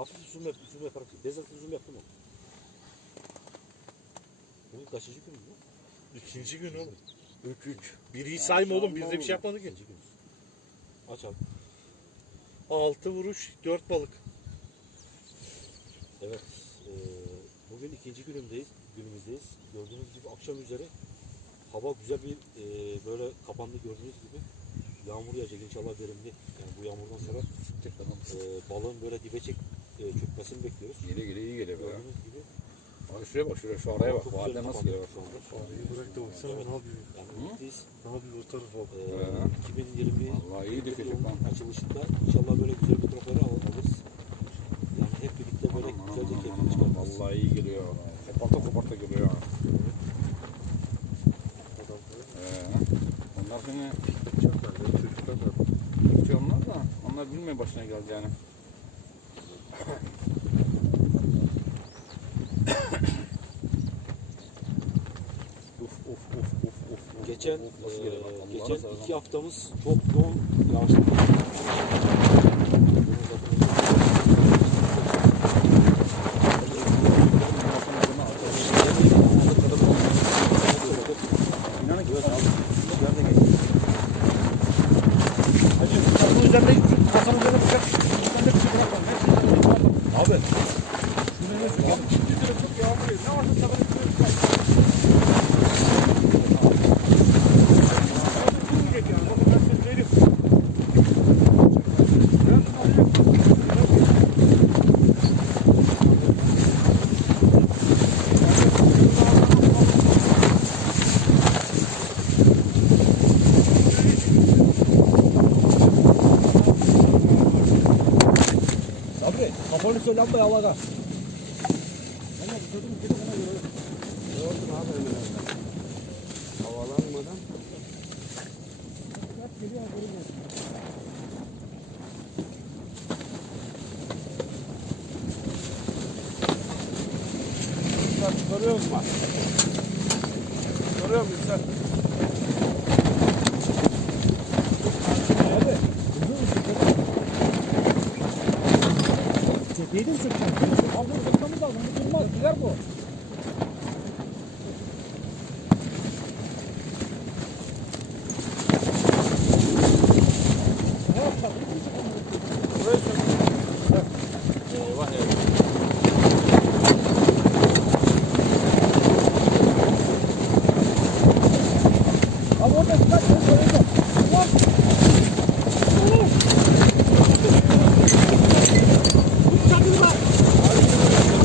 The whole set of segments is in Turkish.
Hafif zoom yap, zoom yaparak. Bezaklı zoom yaptım onu. Bugün kaçıncı gün bu? İkinci gün oğlum. 3 3. Biri hiç sayma oğlum. Biz de bir şey yapmadık ki. İkinci gün. Aç abi. Altı vuruş, dört balık. Evet. eee, bugün ikinci günümdeyiz. Günümüzdeyiz. Gördüğünüz gibi akşam üzeri hava güzel bir eee, böyle kapandı gördüğünüz gibi. Yağmur yağacak inşallah verimli. Yani bu yağmurdan sonra eee balığın böyle dibe çek, eee, çökmesini bekliyoruz. Geliyor geliyor iyi geliyor. Gördüğünüz gibi. Bak şuraya bak şuraya şu araya bak. Bu halde nasıl geliyor bak. şu anda. Bırak da baksana ne yapıyor? Ne yapıyor o tarafa bak. He. 2020 Vallahi iyi dökecek lan. açılışında inşallah böyle güzel bir trofeleri al- alırız. Yani hep birlikte böyle Aman, güzel de aman, keyfini çıkartırız. Vallahi iyi geliyor. Koparta koparta geliyor. Ee, onlar seni tutuyor onlar da onlar bilmiyor başına geldi yani. Uf. Geçen uf, nasıl geliyor bak, eee, Allah'ını geçen seversen. iki haftamız çok yoğun yağışlı. İnanın ki abi. Bunun üzerinde kasanın üzerinde bıçak. Üzerinde bir şey bırakmam. Hepsini üzerine bırakmam. Abi. Şuraya su abi. Bir lira çok yağmur yağıyor. Ne varsa sabah üstüne bırak. Durmayacak yani. Bakın ben size söyleyeyim. Ben alayım. Sabri. Kafanı söyle lamba yalaga. Havalanmadan Görüyor musun? Görüyor musun sen? Çökeceksin? Abi bunu tutmamız lazım. Bu durmaz. Gider bu. Ne yapacak? eyvah eyvah. Abi orada çıkar. Ben söyleyeceğim. Ulan! Ulan! Tut çadırı lan!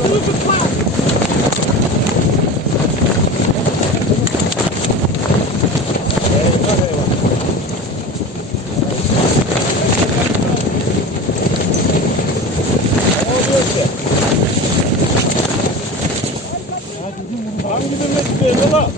Bunu tutma! Hangi birine gidiyor yola?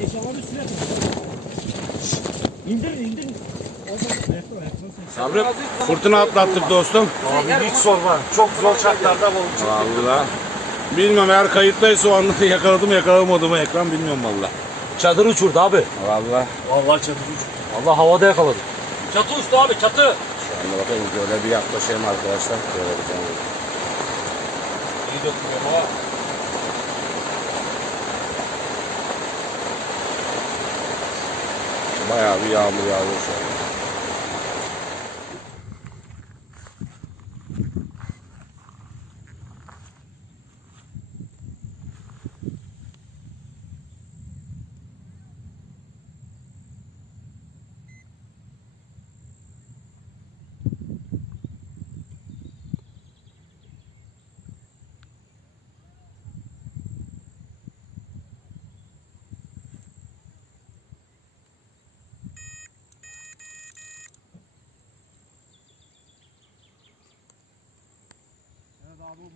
Eşyaları üstüne tut. Sabri. Fırtına atlattık dostum. Abi hiç sorma. Çok zor şartlarda balık Valla. Bilmiyorum eğer kayıttaysa o anda yakaladım yakalamadım ekran bilmiyorum valla. Çadır uçurdu abi. Valla. Vallahi çatıcı Allah havada yakaladı. Çatı uçtu abi çatı. Şu anda bakayım şöyle bir yaklaşayım arkadaşlar. Şöyle bir tane. İyi dökmüyor ama. Bayağı bir yağmur yağıyor şu an. Abi o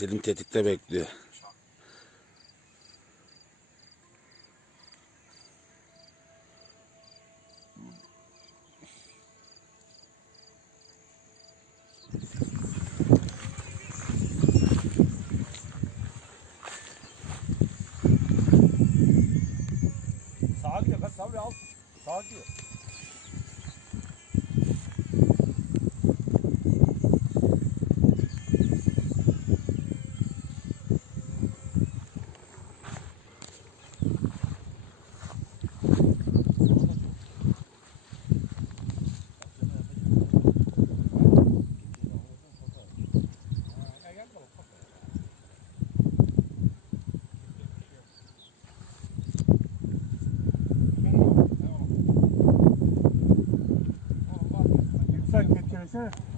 Yükselim tetikte bekliyor. Ketkeleşene.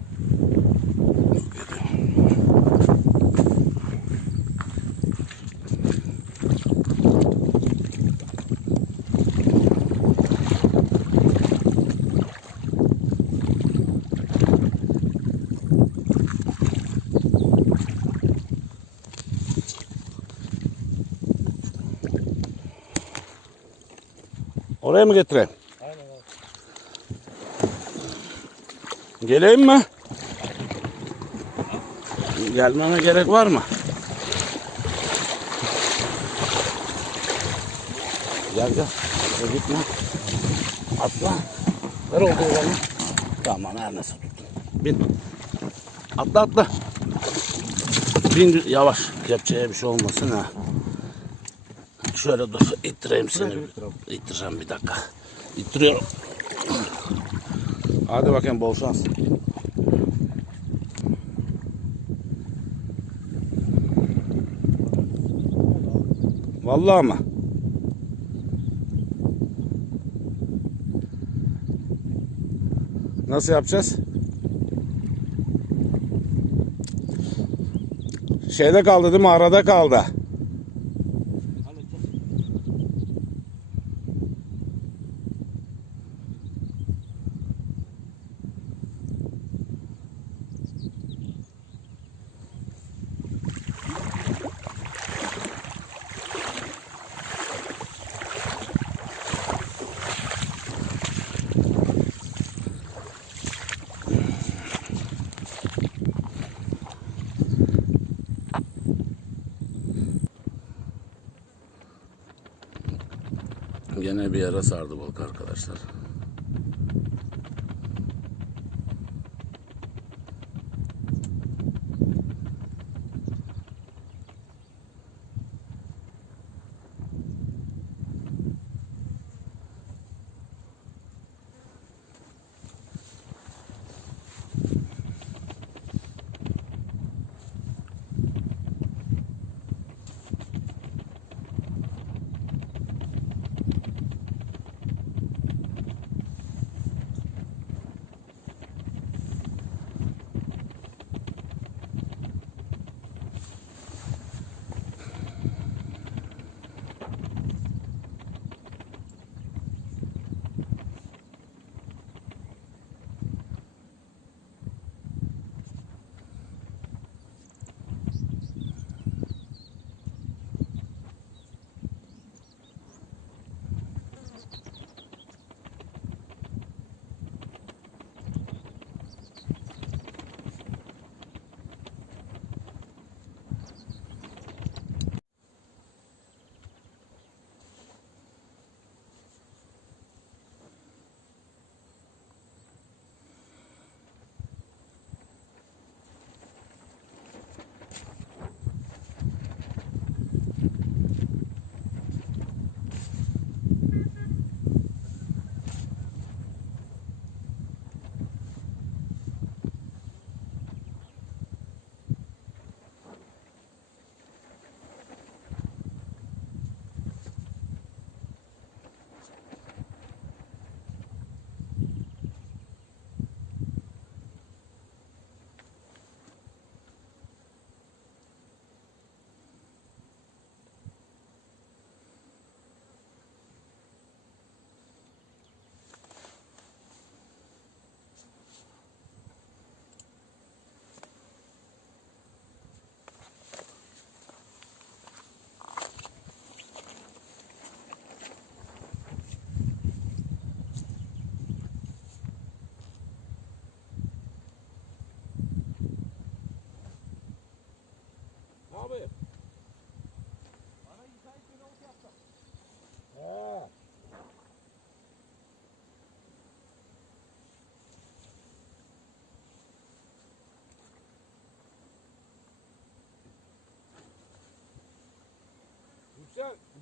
Oraya mı getireyim? Geleyim mi? Gelmeme gerek var mı? Gel gel. Gel gitme. Atla. Ver oldu oğlanı. Tamam her nasıl tuttun. Bin. Atla atla. Bin yavaş. Kepçeye bir şey olmasın ha. Şöyle dur. ittireyim seni. İttireceğim bir dakika. İttiriyorum. Hadi bakayım bol şans. Vallahi ama. Nasıl yapacağız? Şeyde kaldı değil mi? Arada kaldı. Gene bir yere sardı balık arkadaşlar.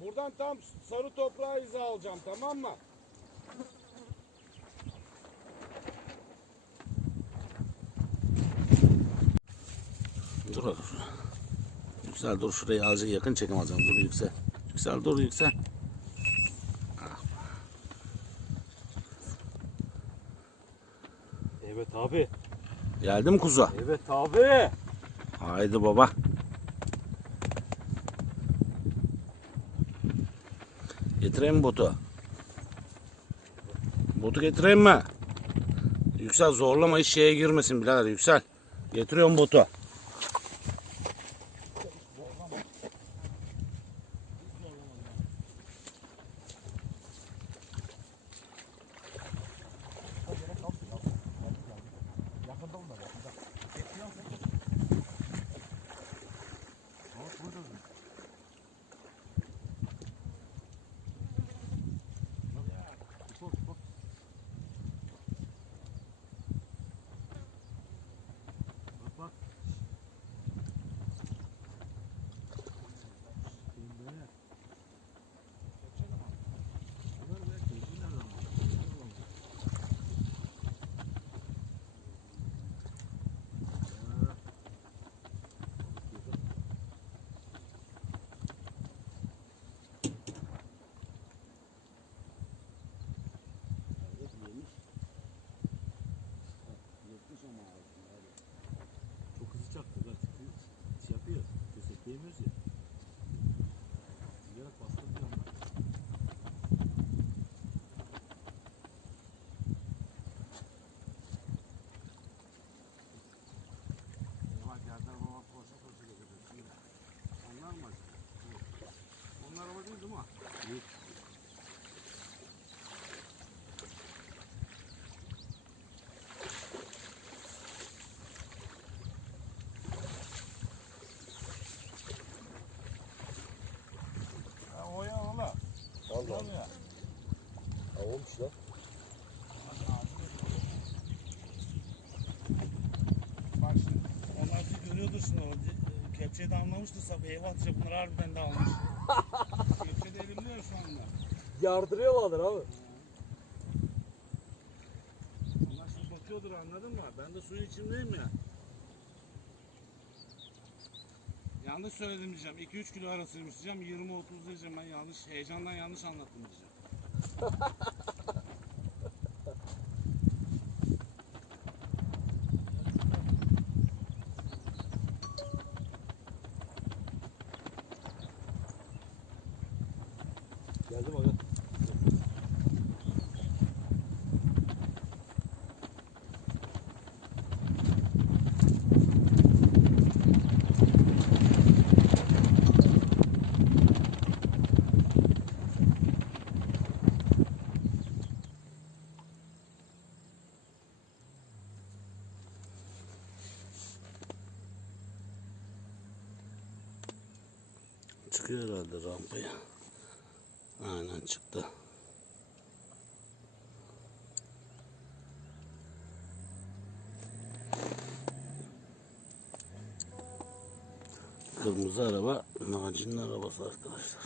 Buradan tam sarı toprağı izi alacağım tamam mı? Dur dur. Yüksel dur şurayı azıcık yakın çekim alacağım. Dur yüksel. Yüksel dur yüksel. Evet abi. Geldi mi kuzu? Evet abi. Haydi baba. Getireyim botu? Botu getireyim mi? Yüksel zorlama hiç şeye girmesin birader yüksel. Getiriyorum botu. Kösekleyemiyoruz ya. Ziyaret bastırmıyor ama. Onlar mı Onlar ama değil mi? Ha, o ya valla. Allah Allah. Ha olmuş lan. Bak şimdi onlar e, kepçeyi de anlamıştır sabah eyvah diyecek bunlar harbiden de almış. Kepçe de elimde ya şu anda. Yardırıyorlardır abi. Onlar şimdi bakıyordur anladın mı? Ben de suyun içindeyim ya. Yanlış söyledim diyeceğim. 2-3 kilo arasıymış diyeceğim. 20-30 diyeceğim. Ben yanlış, heyecandan yanlış anlattım diyeceğim. Çıkıyor herhalde rampaya. Aynen çıktı. Kırmızı araba Naci'nin arabası arkadaşlar.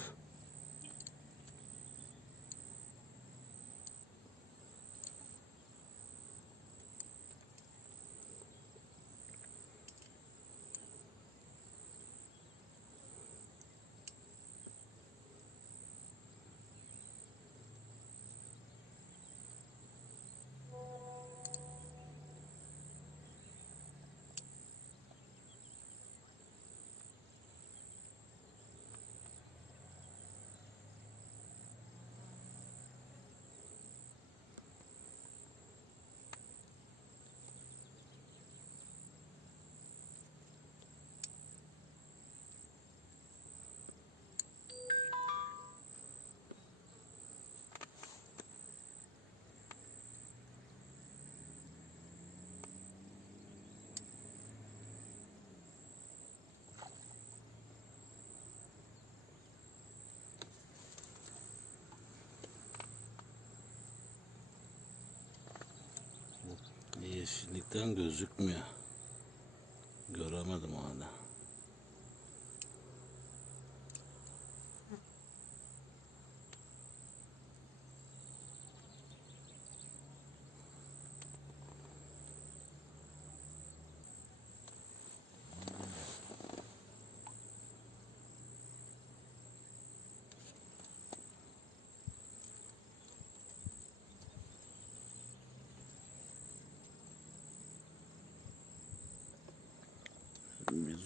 Yeşillikten gözükmüyor. Göremedim hala.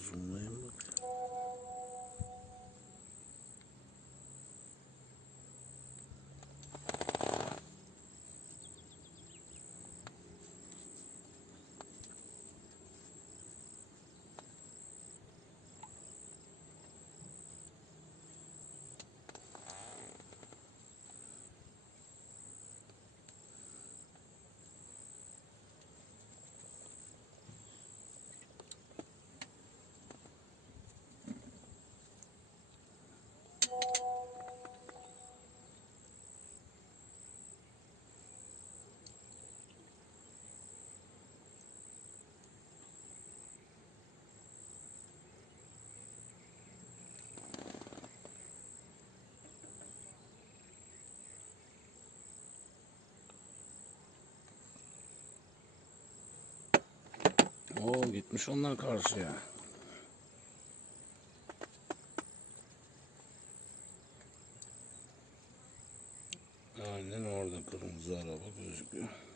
from there. Oo gitmiş onlar karşıya. Aynen orada kırmızı araba gözüküyor.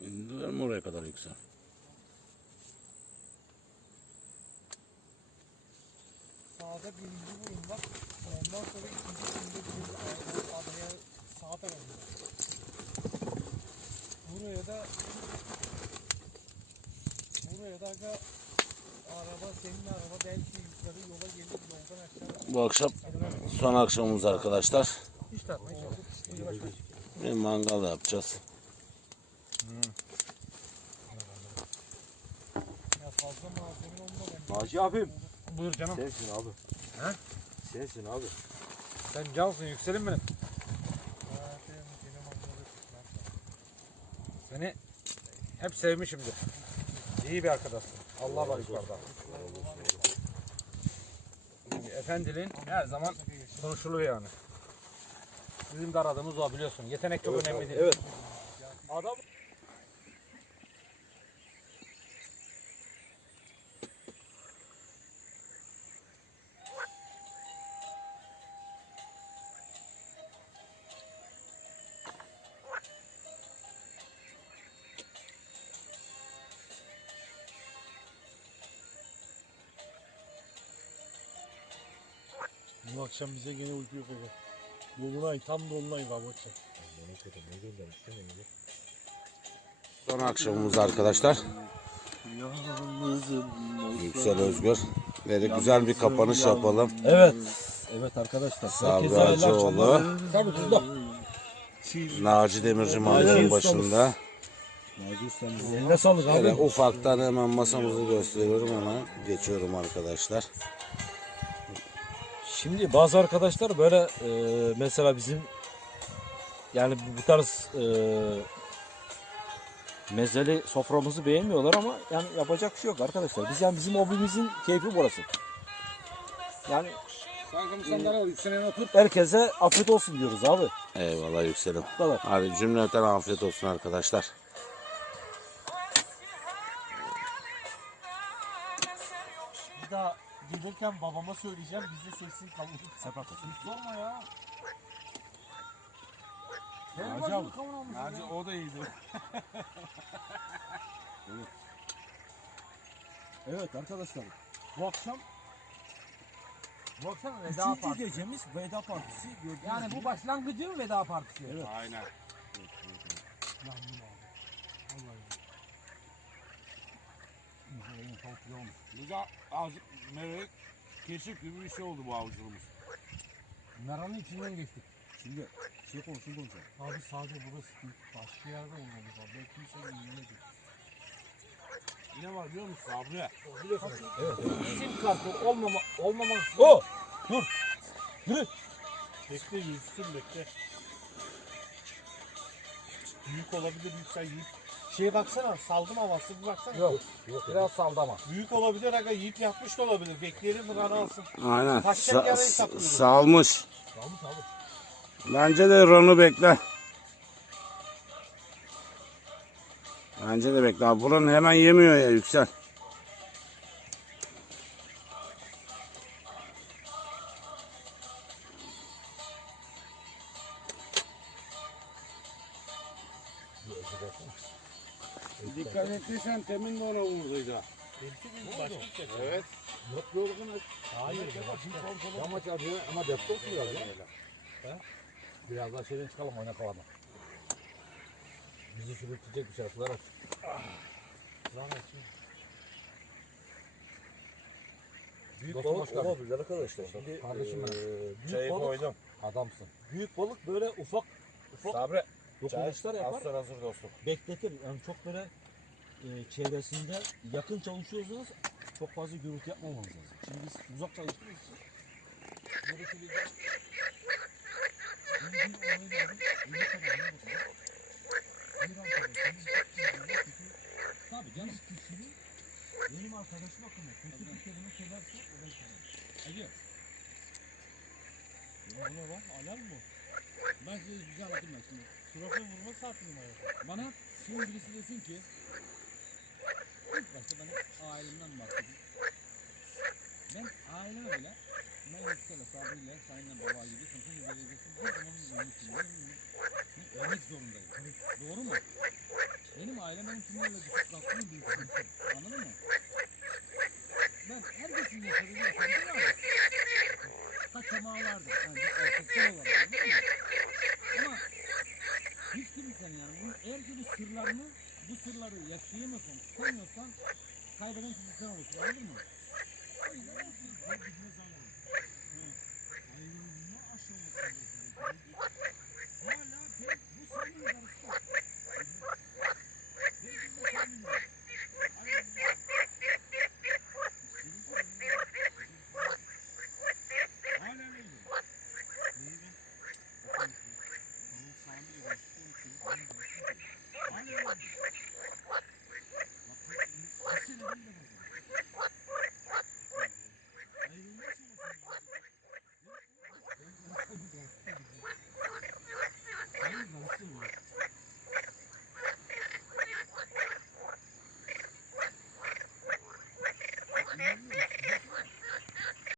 İndiler mi oraya kadar yüksel? Sağda birinci vurun bak. Ondan sonra ikinci vurunda bir adaya sağ tarafında. Buraya da buraya da aga araba senin araba belki yukarı yola gelir yoldan aşağı. Bu akşam son akşamımız arkadaşlar. Hiç takma hiç. Bir mangal yapacağız. Ya fazla malzeme Naci abim. Buyur canım. Sensin abi. He? Sensin abi. Sen cansın yükselim benim. Seni hep sevmişimdir. İyi bir arkadaşsın. Allah var yukarıda. Efendiliğin her zaman konuşuluyor yani. Bizim de aradığımız o biliyorsun. Yetenek çok önemli değil. Evet. Adam Bu akşam bize gene uyku yok aga. Dolunay tam dolunay var bu akşam. Son akşamımız arkadaşlar. Yüksel Özgür. Dedi güzel bir kapanış yapalım. Evet. Evet arkadaşlar. Sabri Hacıoğlu, Tabii tuzla. Naci Demirci mahallenin başında. Eline sağlık Böyle abi. ufaktan hemen masamızı gösteriyorum hemen geçiyorum arkadaşlar. Şimdi bazı arkadaşlar böyle e, mesela bizim yani bu, tarz e, mezeli soframızı beğenmiyorlar ama yani yapacak bir şey yok arkadaşlar. Biz yani bizim hobimizin keyfi burası. Yani de yükselene otur. herkese afiyet olsun diyoruz abi. Eyvallah yükselim. Kadar. Hadi cümleten afiyet olsun arkadaşlar. Bir daha gelirken babama söyleyeceğim bize sesini kavurur. Sepat olsun. Sorma ya. Naci abi. Naci o da iyiydi. Evet arkadaşlar. Bu akşam Bu akşam üçüncü gecemiz veda partisi. Gördüğünüz Yani bu başlangıcı mı veda partisi? Evet. Aynen. yandım abi. Vallahi. Biz de azıcık meyve keşif gibi bir şey oldu bu avcılığımız. Meranın içinden geçtik. Şimdi şey konuşun konuşalım. Abi sadece burası değil. Başka yerde olmalı. Belki kimse yiyemedi. Ne var biliyor musun Sabri? Sim kartı olmama, olmamak O! Bekle yüzsün bekle. Büyük olabilir yüksel yiyip. Şeye baksana saldım havası bir baksana. Yok. Biraz saldama. Büyük olabilir aga yiyip yapmış da olabilir. Bekleyelim Murat alsın. Aynen. Kaçacak Sa- yarayı s- saklıyoruz. salmış. Salmış abi. Bence de Ron'u bekle. Bence de bekle. Abi Buranın hemen yemiyor ya Yüksel. Ettiysen temin de ona vurduydu. Evet. Hayır. Yamaç abi ama olsun biraz ya. Biraz daha şeyden çıkalım oynak havada. Bizi sürütecek bir şarkılar aç. Büyük Dostum, balık başkanım. olabilir arkadaşlar. Şimdi Kardeşim eee, benim. büyük Çayı balık, koydum. adamsın. Büyük balık böyle ufak ufak Sabri. dokunuşlar yapar. Az sonra hazır dostum. bekletir. Yani çok böyle e, çevresinde yakın çalışıyorsanız çok fazla gürültü yapmamamız lazım. Şimdi biz uzak çalıştığımız için gürültülü Tabii canım. kişinin benim arkadaşım hakkında kötü bir kelime söylerse o da söyler. Hadi. Ya bu ne lan? Alarm mı? Ben size şey anlatayım ben şimdi. Suratına vurma saati mi var? Bana şimdi birisi desin ki ilk başta ben ailemden bahsedeyim. Ben aileme bile ben Yusuf'la, Sabri'yle, Sayın'la baba gibi sınıfın vereceksin. Her zaman vermişsin. Ben vermek zorundayım. Doğru mu? Benim ailem benim kimlerle düşüp kalktığını bilsin. Anladın mı? Ben herkesin yaşadığı yaşantı vardır. Kaçamağı vardır. Yani bir erkekler olarak anladın mı? Ama hiç kimsenin yani bunun ki bu sırlarını bu sırları yaşayamıyorsan koymuyorsan kaybeden kişi sen olursun. Anladın mı?